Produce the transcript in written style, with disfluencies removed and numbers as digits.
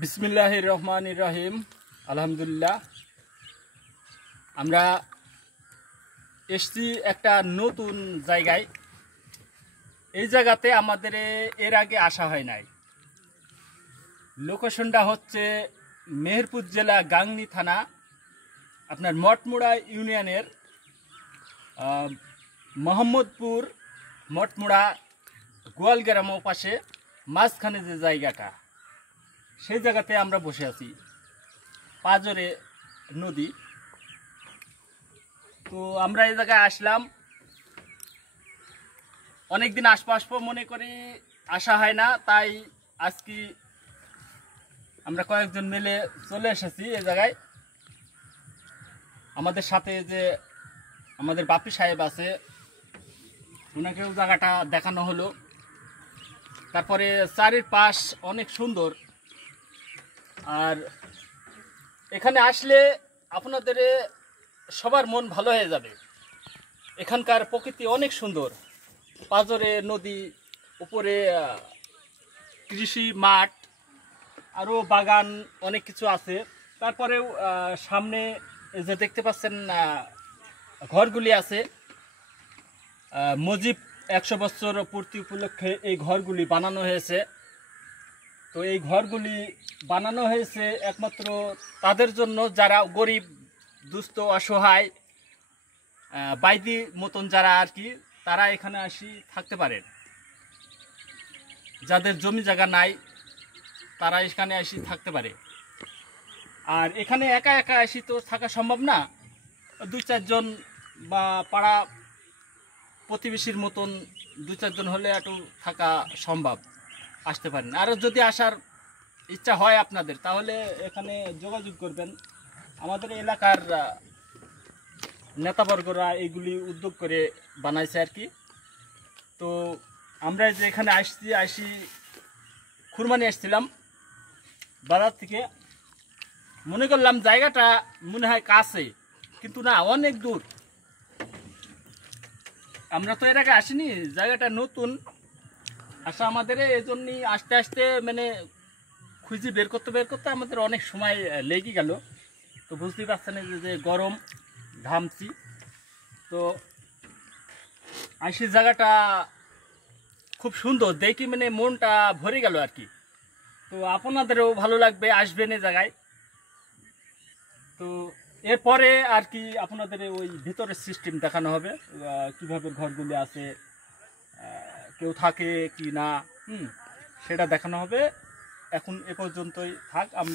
বিসমিল্লাহির রহমানির রহিম। আলহামদুলিল্লাহ, আমরা এসছি একটা নতুন জায়গায়। এই জায়গাতে আমাদের এর আগে আসা হয় নাই। লোকেশনটা হচ্ছে মেহেরপুর জেলা গাংনী থানা, আপনার মঠমুড়া ইউনিয়নের মোহাম্মদপুর মঠমুড়া গোয়ালগ্রাম পাশে মাঝখানে যে জায়গাটা, সেই জায়গাতে আমরা বসে আছি। পাজরে নদী। তো আমরা এই জায়গায় আসলাম, অনেকদিন আসবো আসবো মনে করি আসা হয় না, তাই আজকে আমরা কয়েকজন মিলে চলে এসেছি এই জায়গায়। আমাদের সাথে যে আমাদের বাপি সাহেব আছে, ওনাকেও জায়গাটা দেখানো হলো। তারপরে চারিপাশ অনেক সুন্দর, আর এখানে আসলে আপনাদের সবার মন ভালো হয়ে যাবে। এখানকার প্রকৃতি অনেক সুন্দর, পাজরে নদী, উপরে কৃষি মাঠ, আরও বাগান অনেক কিছু আছে। তারপরেও সামনে যে দেখতে পাচ্ছেন ঘরগুলি আছে। মুজিব 100 বছর পূর্তি উপলক্ষে এই ঘরগুলি বানানো হয়েছে। তো এই ঘরগুলি বানানো হয়েছে একমাত্র তাদের জন্য যারা গরিব, দুস্থ, অসহায়, বাইদি মতন যারা আর কি, তারা এখানে আসি থাকতে পারেন। যাদের জমি জায়গা নাই তারা এখানে আসি থাকতে পারে। আর এখানে একা একা আসি তো থাকা সম্ভব না, 2-4 জন বা পাড়া প্রতিবেশীর মতন 2-4 জন হলে একটু থাকা সম্ভব, আসতে পারেন। আর যদি আসার ইচ্ছা হয় আপনাদের, তাহলে এখানে যোগাযোগ করবেন। আমাদের এলাকার নেতাবর্গরা এইগুলি উদ্যোগ করে বানাইছে আর কি। তো আমরা যে এখানে আসি খুরমানি আসছিলাম বাজার থেকে, মনে করলাম জায়গাটা মনে হয় কাছে, কিন্তু না, অনেক দূর। আমরা তো এর আগে আসিনি, জায়গাটা নতুন আসা আমাদের, এই জন্যই আস্তে আস্তে মানে খুঁজে বের করতে আমাদের অনেক সময় লেগে গেল। তো বুঝতেই পারছেন যে গরম, ঘামছি। তো আসি, জায়গাটা খুব সুন্দর দেখি, মানে মনটা ভরে গেল আর কি। তো আপনাদেরও ভালো লাগবে, আসবেন এই জায়গায়। তো এরপরে আর কি আপনাদের ওই ভিতরের সিস্টেম দেখানো হবে, কিভাবে ঘরগুলি আছে, কেউ থাকে কি না, সেটা দেখানো হবে। এখন এ পর্যন্তই থাক। আমরা